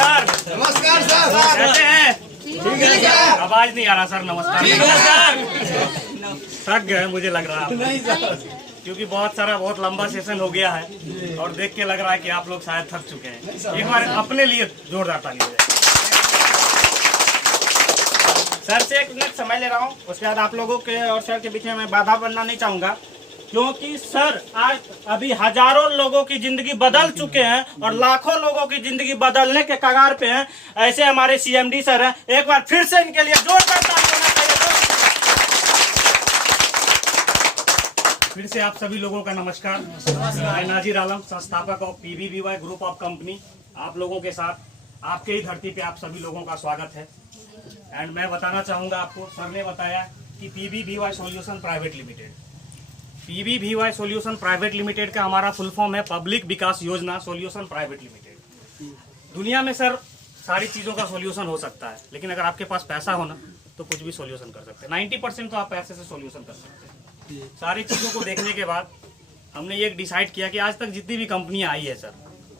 नमस्कार। नमस्कार सर। कैसे हैं? ठीक है सर। आवाज नहीं आ रहा सर। नमस्कार। थक गए मुझे लग रहा है नहीं सर, क्योंकि बहुत लंबा सेशन हो गया है और देख के लग रहा है कि आप लोग शायद थक चुके हैं। एक बार अपने लिए जोरदार ताली हो जाए। सर से 1 मिनट समय ले रहा हूँ, उसके बाद आप लोगों के और सर के बीच में मैं बाधा बनना नहीं चाहूंगा, क्योंकि सर आज अभी हजारों लोगों की जिंदगी बदल चुके हैं और लाखों लोगों की जिंदगी बदलने के कगार पे हैं। ऐसे हमारे सीएमडी सर हैं, एक बार फिर से इनके लिए जोरदार ताली होना चाहिए। फिर से आप सभी लोगों का नमस्कार। मैं नाजिर आलम, संस्थापक of PBBY group of company, आप लोगों के साथ आपके ही धरती पे आप सभी लोगों का स्वागत है। एंड मैं बताना चाहूंगा आपको, सर ने बताया कि PBBY solution private limited, PBBY solution private limited का हमारा फुल फॉर्म है पब्लिक विकास योजना सॉल्यूशन प्राइवेट लिमिटेड। दुनिया में सर सारी चीज़ों का सॉल्यूशन हो सकता है, लेकिन अगर आपके पास पैसा हो ना तो कुछ भी सॉल्यूशन कर सकते हैं। 90% तो आप पैसे से सॉल्यूशन कर सकते हैं। सारी चीज़ों को देखने के बाद हमने ये डिसाइड किया कि आज तक जितनी भी कंपनियां आई है सर,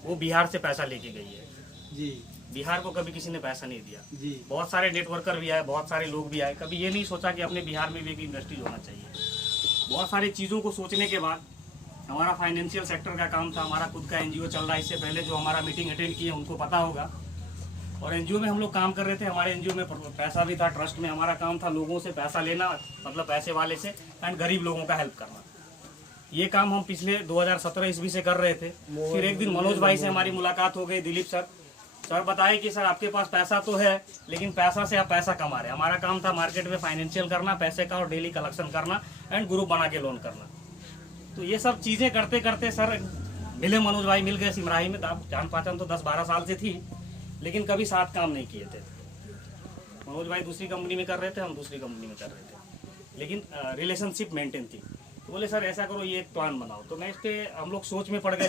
वो बिहार से पैसा लेके गई है जी। बिहार को कभी किसी ने पैसा नहीं दिया जी। बहुत सारे नेटवर्कर भी आए, बहुत सारे लोग भी आए, कभी ये नहीं सोचा कि अपने बिहार में भी एक इंडस्ट्रीज होना चाहिए। बहुत सारी चीज़ों को सोचने के बाद हमारा फाइनेंशियल सेक्टर का काम था, हमारा खुद का NGO चल रहा है। इससे पहले जो हमारा मीटिंग अटेंड किए उनको पता होगा। और NGO में हम लोग काम कर रहे थे, हमारे NGO में पैसा भी था, ट्रस्ट में हमारा काम था लोगों से पैसा लेना, मतलब पैसे वाले से, एंड गरीब लोगों का हेल्प करना। ये काम हम पिछले 2017 ईस्वी से कर रहे थे। फिर एक दिन मनोज भाई से हमारी मुलाकात हो गई, दिलीप सर बताए कि सर आपके पास पैसा तो है, लेकिन पैसा से आप पैसा कमा रहे हैं। हमारा काम था मार्केट में फाइनेंशियल करना, पैसे का, और डेली कलेक्शन करना एंड ग्रुप बना के लोन करना। तो ये सब चीज़ें करते करते सर मिले, मनोज भाई मिल गए सिमराही में। जान पहचान तो 10-12 साल से थी, लेकिन कभी साथ काम नहीं किए थे। मनोज भाई दूसरी कंपनी में कर रहे थे, हम दूसरी कंपनी में कर रहे थे, लेकिन रिलेशनशिप मेंटेन थी। तो बोले सर ऐसा करो, ये एक प्लान बनाओ। तो मैं इस पर हम लोग सोच में पड़ गए।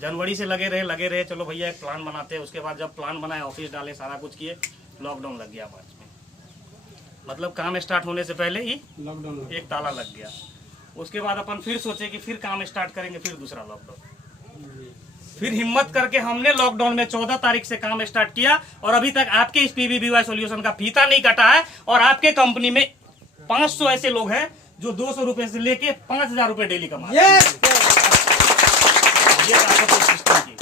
जनवरी से लगे रहे, चलो भैया एक प्लान बनाते हैं। उसके बाद जब प्लान बनाए, ऑफिस डाले, सारा कुछ किए, लॉकडाउन लग गया मार्च में। मतलब काम स्टार्ट होने से पहले ही लॉकडाउन एक ताला लग गया। उसके बाद अपन फिर सोचे कि फिर काम स्टार्ट करेंगे, फिर दूसरा लॉकडाउन। फिर हिम्मत करके हमने लॉकडाउन में 14 तारीख से काम स्टार्ट किया, और अभी तक आपके इस PBBY सॉल्यूशन का फीता नहीं कटा है। और आपके कंपनी में 500 ऐसे लोग हैं जो 200 रुपए से लेके 5000 रुपए डेली कमा रहे हैं। ये सिस्टम की।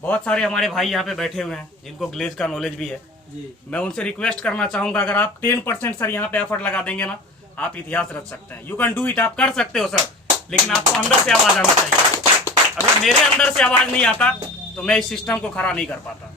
बहुत सारे हमारे भाई यहाँ पे बैठे हुए हैं जिनको ग्लेज का नॉलेज भी है जी। मैं उनसे रिक्वेस्ट करना चाहूंगा, अगर आप 10% सर यहाँ पे एफर्ट लगा देंगे ना, आप इतिहास रच सकते हैं। यू कैन डू इट, आप कर सकते हो सर, लेकिन आपको अंदर से आवाज आना चाहिए। अगर मेरे अंदर से आवाज नहीं आता तो मैं इस सिस्टम को खड़ा नहीं कर पाता।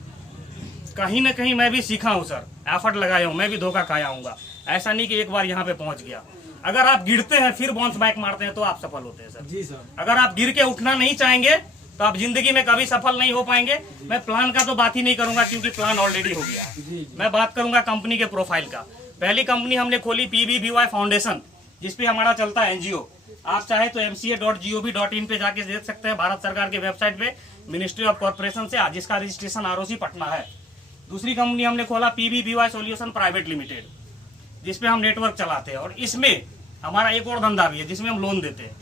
कहीं ना कहीं मैं भी सीखा हूँ सर, एफर्ट लगाया हूँ, मैं भी धोखा खाया हूँ। ऐसा नहीं कि एक बार यहाँ पे पहुंच गया। अगर आप गिरते हैं फिर बाउंस बैक मारते हैं तो आप सफल होते हैं सर जी सर। अगर आप गिर के उठना नहीं चाहेंगे तो आप जिंदगी में कभी सफल नहीं हो पाएंगे। मैं प्लान का तो बात ही नहीं करूंगा, क्योंकि प्लान ऑलरेडी हो गया है। मैं बात करूंगा कंपनी के प्रोफाइल का। पहली कंपनी हमने खोली PBBY फाउंडेशन, जिसपे हमारा चलता है NGO। आप चाहे तो mca.gov.in पे जाके देख सकते हैं, भारत सरकार के वेबसाइट पे, मिनिस्ट्री ऑफ कॉर्पोरेशन से, जिसका रजिस्ट्रेशन ROC पटना है। दूसरी कंपनी हमने खोला PBBY सॉल्यूशन प्राइवेट लिमिटेड, जिसपे हम नेटवर्क चलाते हैं। और इसमें हमारा एक और धंधा भी है जिसमें हम लोन देते हैं।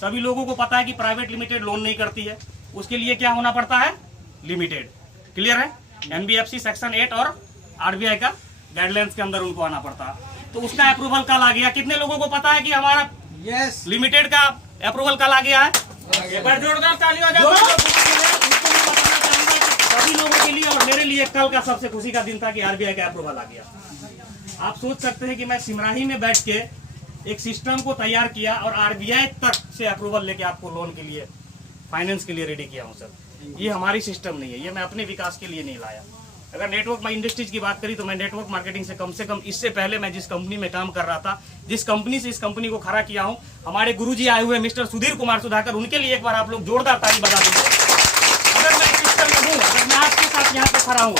सभी लोगों को पता है कि प्राइवेट लिमिटेड लोन नहीं करती है, उसके लिए क्या होना पड़ता है, लिमिटेड। क्लियर है? NBFC सेक्शन 8 और RBI का गाइडलाइंस के अंदर उनको आना पड़ता है। तो उसका अप्रूवल कल आ गया। कितने लोगों को पता है कि हमारा लिमिटेड का अप्रूवल कल आ गया है? एक बार जोरदार ताली हो जाए। सभी लोगों के लिए और मेरे लिए कल का सबसे खुशी का दिन था कि RBI का अप्रूवल आ गया। आप सोच सकते हैं कि मैं सिमराही में बैठ के एक सिस्टम को तैयार किया और RBI तक से अप्रूवल लेके आपको लोन के लिए, फाइनेंस के लिए रेडी किया हूं सर। ये हमारी सिस्टम नहीं है, ये मैं अपने विकास के लिए नहीं लाया। अगर नेटवर्क इंडस्ट्रीज की बात करी तो मैं नेटवर्क मार्केटिंग से कम इससे पहले मैं जिस कंपनी में काम कर रहा था, जिस कंपनी से इस कंपनी को खड़ा किया हूं, हमारे गुरुजी आए हुए मिस्टर सुधीर कुमार सुधाकर, उनके लिए एक बार आप लोग जोरदार ताली बजा दीजिए। अगर मैं सिस्टम में हूँ, अगर मैं आपके साथ यहाँ पे खड़ा हूँ,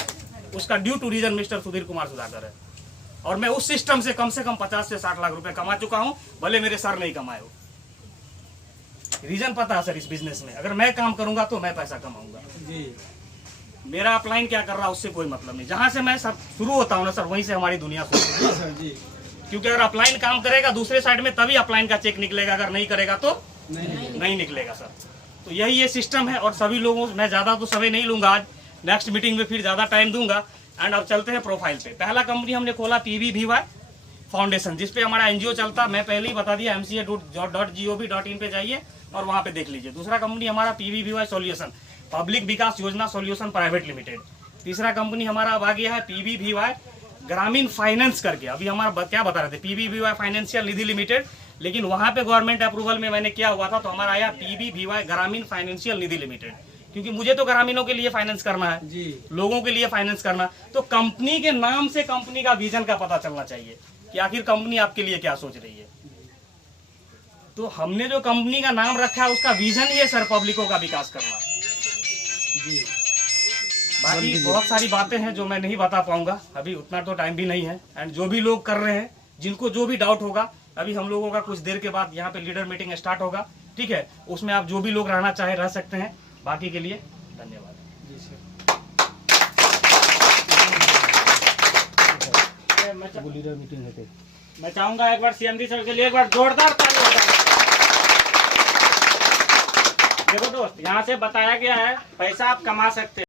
उसका due to reason mister Sudhir Kumar Sudhakar है। और मैं उस सिस्टम से कम 50 से 60 लाख रुपए कमा चुका हूं, भले मेरे सर नहीं कमाए हो। रीजन पता है सर, इस बिजनेस में अगर मैं काम करूंगा तो मैं पैसा कमाऊंगा जी। मेरा अपलाइन क्या कर रहा है उससे कोई मतलब नहीं। जहां से मैं सब शुरू होता हूं ना सर, वहीं से हमारी दुनिया शुरू होती है। क्योंकि अगर अपलाइन काम करेगा दूसरे साइड में, तभी अपलाइन का चेक निकलेगा, अगर नहीं करेगा तो नहीं निकलेगा सर। तो यही ये सिस्टम है। और सभी लोगों, मैं ज्यादा तो समय नहीं लूंगा आज, नेक्स्ट मीटिंग में फिर ज़्यादा टाइम दूंगा। एंड अब चलते हैं प्रोफाइल पे। पहला कंपनी हमने खोला PVVY फाउंडेशन, जिसपे हमारा एनजीओ चलता, मैं पहले ही बता दिया, mca.gov.in पे जाइए और वहाँ पे देख लीजिए। दूसरा कंपनी हमारा PVVY सॉल्यूशन, पब्लिक विकास योजना सॉल्यूशन प्राइवेट लिमिटेड। तीसरा कंपनी हमारा अब आ गया है PVVY ग्रामीण फाइनेंस करके। अभी हमारा क्या बता रहे थे, PVVY फाइनेंशियल निधि लिमिटेड, लेकिन वहाँ पे गवर्नमेंट अप्रूवल में मैंने क्या हुआ था तो हमारा आया PVVY ग्रामीण फाइनेंशियल निधि लिमिटेड, क्योंकि मुझे तो ग्रामीणों के लिए फाइनेंस करना है जी, लोगों के लिए फाइनेंस करना। तो कंपनी के नाम से कंपनी का विजन का पता चलना चाहिए कि आखिर कंपनी आपके लिए क्या सोच रही है। तो हमने जो कंपनी का नाम रखा है उसका विजन ही है सर पब्लिकों का विकास करना जी। बाकी बहुत सारी बातें हैं जो मैं नहीं बता पाऊंगा, अभी उतना तो टाइम भी नहीं है। एंड जो भी लोग कर रहे हैं, जिनको जो भी डाउट होगा, अभी हम लोगों का कुछ देर के बाद यहाँ पे लीडर मीटिंग स्टार्ट होगा, ठीक है, उसमें आप जो भी लोग रहना चाहे रह सकते हैं। बाकी के लिए धन्यवाद जी सर। लीडर मीटिंग है, मैं चाहूंगा एक बार CMD सर के लिए एक बार जोरदार ताली हो जाए। देखो दोस्त, यहाँ से बताया गया है पैसा आप कमा सकते हैं।